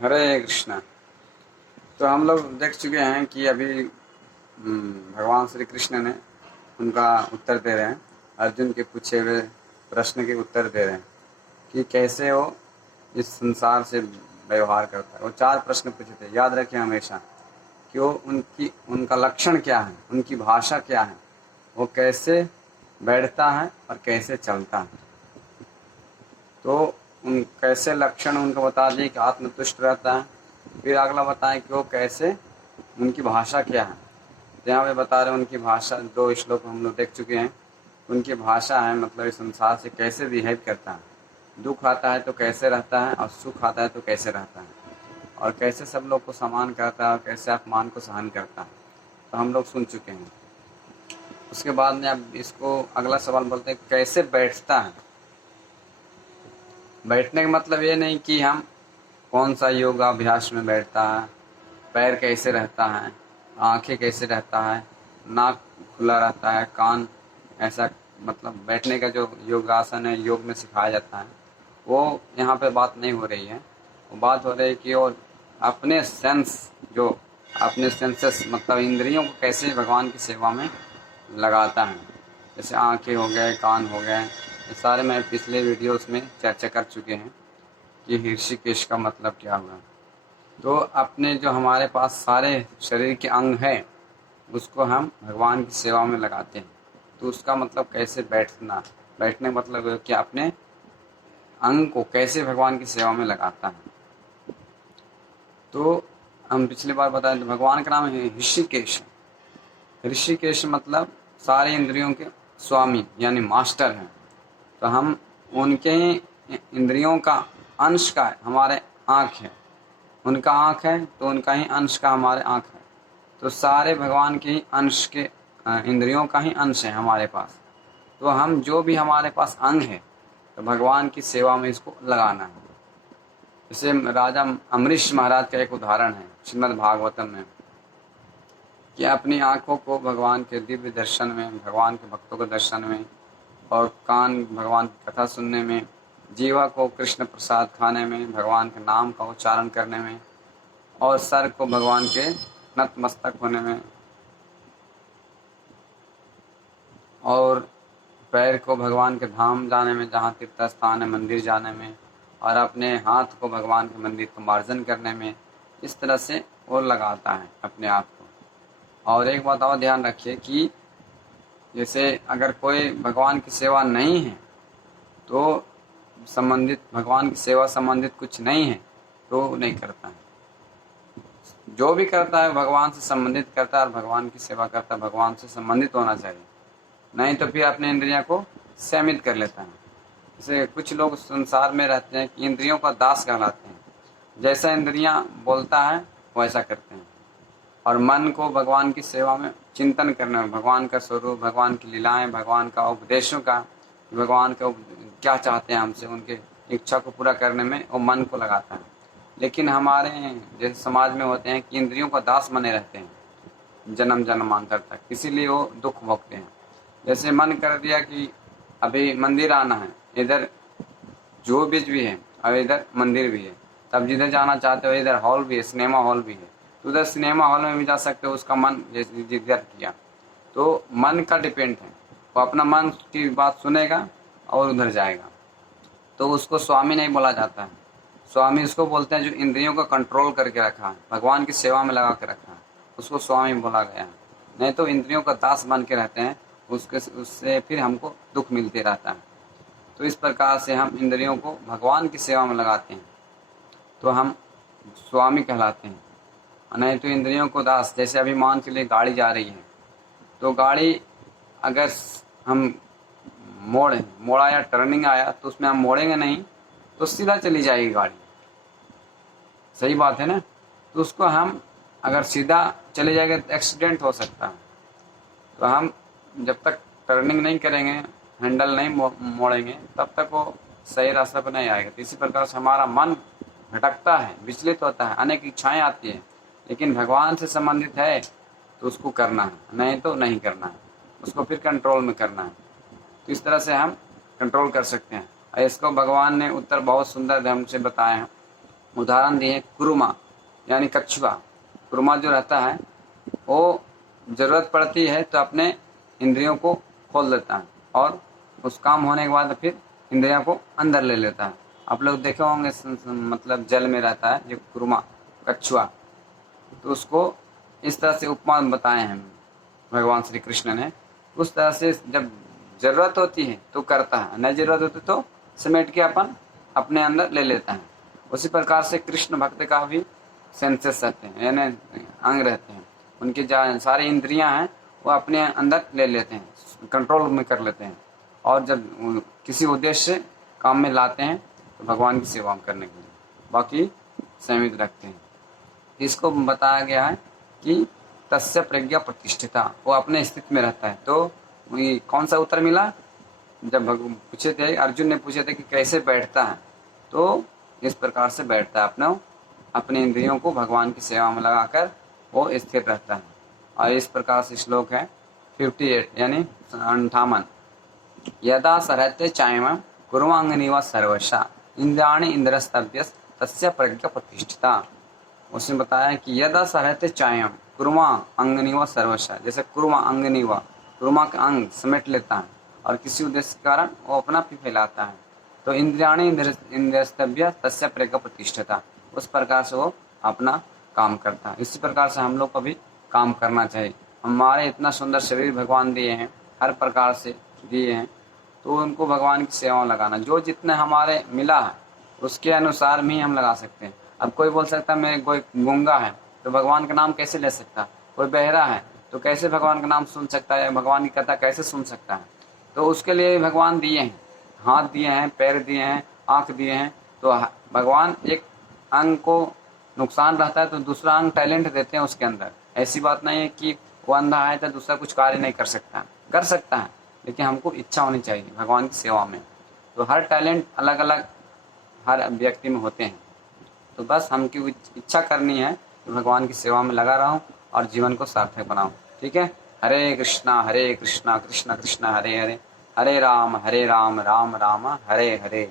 हरे कृष्णा। तो हम लोग देख चुके हैं कि अभी भगवान श्री कृष्ण ने उनका उत्तर दे रहे हैं, अर्जुन के पूछे हुए प्रश्न के उत्तर दे रहे हैं कि कैसे वो इस संसार से व्यवहार करता है। वो 4 प्रश्न पूछे थे, याद रखें हमेशा कि वो उनका लक्षण क्या है, उनकी भाषा क्या है, वो कैसे बैठता है और कैसे चलता है। तो उन कैसे लक्षण उनको बता दिए कि आत्मतुष्ट रहता है। फिर अगला बताएं कि वो कैसे, उनकी भाषा क्या है। तो यहाँ पे बता रहे हैं उनकी भाषा, 2 श्लोक हम लोग देख चुके हैं। उनकी भाषा है मतलब इस संसार से कैसे बिहेव करता है, दुख आता है तो कैसे रहता है और सुख आता है तो कैसे रहता है, और कैसे सब लोग को सम्मान करता है और कैसे अपमान को सहन करता है। तो हम लोग सुन चुके हैं। उसके बाद में अब इसको अगला सवाल बोलते हैं कैसे बैठता है। बैठने का मतलब ये नहीं कि हम कौन सा योगाभ्यास में बैठता है, पैर कैसे रहता है, आंखें कैसे रहता है, नाक खुला रहता है, कान ऐसा, मतलब बैठने का जो योगासन है योग में सिखाया जाता है, वो यहाँ पे बात नहीं हो रही है। वो बात हो रही है कि और अपने सेंस, जो अपने सेंसेस मतलब इंद्रियों को कैसे भगवान की सेवा में लगाता है। जैसे आंखें हो गए, कान हो गए, ये सारे मैं पिछले वीडियोस में चर्चा कर चुके हैं कि ऋषिकेश का मतलब क्या हुआ। तो अपने जो हमारे पास सारे शरीर के अंग हैं उसको हम भगवान की सेवा में लगाते हैं। तो उसका मतलब कैसे बैठना, बैठने का मतलब है कि अपने अंग को कैसे भगवान की सेवा में लगाता है। तो हम पिछली बार बताए तो भगवान का नाम है ऋषिकेश। ऋषिकेश मतलब सारे इंद्रियों के स्वामी यानी मास्टर हैं। तो हम उनके ही इंद्रियों का अंश का है, हमारे आँख है, उनका आँख है तो उनका ही अंश का हमारे आँख है। तो सारे भगवान के ही अंश के इंद्रियों का ही अंश है हमारे पास। तो हम जो भी हमारे पास अंग है तो भगवान की सेवा में इसको लगाना है। जैसे राजा अमरीश महाराज का एक उदाहरण है श्रीमद् भागवतम में कि अपनी आँखों को भगवान के दिव्य दर्शन में, भगवान के भक्तों के दर्शन में, और कान भगवान की कथा सुनने में, जीवा को कृष्ण प्रसाद खाने में, भगवान के नाम का उच्चारण करने में, और सर को भगवान के नतमस्तक होने में, और पैर को भगवान के धाम जाने में जहाँ तीर्थ स्थान है मंदिर जाने में, और अपने हाथ को भगवान के मंदिर को मार्जन करने में। इस तरह से वो लगाता है अपने आप को। और एक बात और ध्यान रखिए कि जैसे अगर कोई भगवान की सेवा नहीं है तो संबंधित, भगवान की सेवा संबंधित कुछ नहीं है तो नहीं करता है। जो भी करता है भगवान से संबंधित करता है और भगवान की सेवा करता है, भगवान से संबंधित होना चाहिए, नहीं तो फिर अपने इंद्रियों को सीमित कर लेता है। जैसे कुछ लोग संसार में रहते हैं कि इंद्रियों का दास कहलाते हैं, जैसा इंद्रियां बोलता है वैसा करते हैं। और मन को भगवान की सेवा में चिंतन करने में, भगवान का स्वरूप, भगवान की लीलाएं, भगवान का उपदेशों का, भगवान का क्या चाहते हैं हमसे, उनके इच्छा को पूरा करने में वो मन को लगाता है। लेकिन हमारे जैसे समाज में होते हैं कि इंद्रियों का दास बने रहते हैं जन्म जन्मांतर तक, इसीलिए वो दुख भोगते हैं। जैसे मन कर दिया कि अभी मंदिर आना है, इधर जो बीच भी है और इधर मंदिर भी है, तब जिधर जाना चाहते हो इधर हॉल भी है, सिनेमा हॉल भी है, तो उधर सिनेमा हॉल में भी जा सकते हो। उसका मन जिधर किया तो मन का डिपेंड है, वो अपना मन की बात सुनेगा और उधर जाएगा। तो उसको स्वामी नहीं बोला जाता है। स्वामी उसको बोलते हैं जो इंद्रियों का कंट्रोल करके रखा है, भगवान की सेवा में लगा के रखा है, उसको स्वामी बोला गया है। नहीं तो इंद्रियों का दास बन के रहते हैं, उससे फिर हमको दुख मिलते रहता है। तो इस प्रकार से हम इंद्रियों को भगवान की सेवा में लगाते हैं तो हम स्वामी कहलाते हैं। नहीं तो इंद्रियों को दास, जैसे अभी मान के लिए गाड़ी जा रही है तो गाड़ी अगर हम मोड़ा या टर्निंग आया तो उसमें हम मोड़ेंगे नहीं तो सीधा चली जाएगी गाड़ी, सही बात है ना। तो उसको हम अगर सीधा चले जाएंगे तो एक्सीडेंट हो सकता है। तो हम जब तक टर्निंग नहीं करेंगे, हैंडल नहीं मोड़ेंगे, तब तक वो सही रास्ते पर नहीं आएगा। तो इसी प्रकार से हमारा मन भटकता है, विचलित होता है, अनेक इच्छाएं आती हैं, लेकिन भगवान से संबंधित है तो उसको करना है, नहीं तो नहीं करना है, उसको फिर कंट्रोल में करना है। तो इस तरह से हम कंट्रोल कर सकते हैं। और इसको भगवान ने उत्तर बहुत सुंदर ढंग से बताए हैं उदाहरण दिए कुरुमा यानी कछुआ। कुरुमा जो रहता है वो ज़रूरत पड़ती है तो अपने इंद्रियों को खोल देता है और उस काम होने के बाद फिर इंद्रियों को अंदर ले लेता है। आप लोग देखे होंगे मतलब जल में रहता है जो कुरुमा कछुआ, तो उसको इस तरह से उपमा बताए हैं भगवान श्री कृष्ण ने। उस तरह से जब ज़रूरत होती है तो करता है, नहीं ज़रूरत होती तो समेट के अपन अपने अंदर ले लेता है। उसी प्रकार से कृष्ण भक्त का भी सेंसेस रहते हैं यानी अंग रहते हैं, उनकी जो सारी इंद्रियां हैं वो अपने अंदर ले लेते हैं, कंट्रोल में कर लेते हैं और जब किसी उद्देश्य से काम में लाते हैं तो भगवान की सेवा करने के लिए बाकी सीमित रखते हैं। इसको बताया गया है कि तस्य प्रज्ञा प्रतिष्ठिता, वो अपने स्थिति में रहता है। तो ये कौन सा उत्तर मिला? जब पूछे थे अर्जुन ने पूछे थे कि कैसे बैठता है, तो इस प्रकार से बैठता है, अपने इंद्रियों को भगवान की सेवा में लगाकर वो स्थिर रहता है। और इस प्रकार से श्लोक है 58 यानी 58। यदा सरहते चायम कुर्वांगनिवा सर्वशा इंद्राणि इंद्रस्तभ्य तस्य प्रज्ञा प्रतिष्ठिता। उसने बताया कि यदा सरहते चायम कुर्मा अंगनिवा सर्वशा, जैसे कुर्मा अंगनिवा कुर्मा का अंग समेट लेता है और किसी उद्देश्य के कारण वो अपना भी फैलाता है, तो इंद्रियाणि इंद्रियस्तभ्य तस्य प्रज्ञा प्रतिष्ठिता, उस प्रकार से वो अपना काम करता है। इसी प्रकार से हम लोग को भी काम करना चाहिए। हमारे इतना सुंदर शरीर भगवान दिए हैं, हर प्रकार से दिए हैं, तो उनको भगवान की सेवा में लगाना, जो जितना हमारे मिला है उसके अनुसार भी हम लगा सकते हैं। अब कोई बोल सकता है मैं कोई गूंगा है तो भगवान का नाम कैसे ले सकता, कोई बहरा है तो कैसे भगवान का नाम सुन सकता है, भगवान की कथा कैसे सुन सकता है। तो उसके लिए भगवान दिए हैं, हाथ दिए हैं, पैर दिए हैं, आँख दिए हैं। तो भगवान एक अंग को नुकसान रहता है तो दूसरा अंग टैलेंट देते हैं उसके अंदर। ऐसी बात नहीं है कि वो अंधा है तो दूसरा कुछ कार्य नहीं कर सकता, कर सकता है, लेकिन हमको इच्छा होनी चाहिए भगवान की सेवा में। तो हर टैलेंट अलग अलग हर व्यक्ति में होते हैं, तो बस हमकी इच्छा करनी है कि भगवान की सेवा में लगा रहूं और जीवन को सार्थक बनाऊं। ठीक है। हरे कृष्णा कृष्ण कृष्ण हरे हरे, हरे राम राम राम हरे हरे।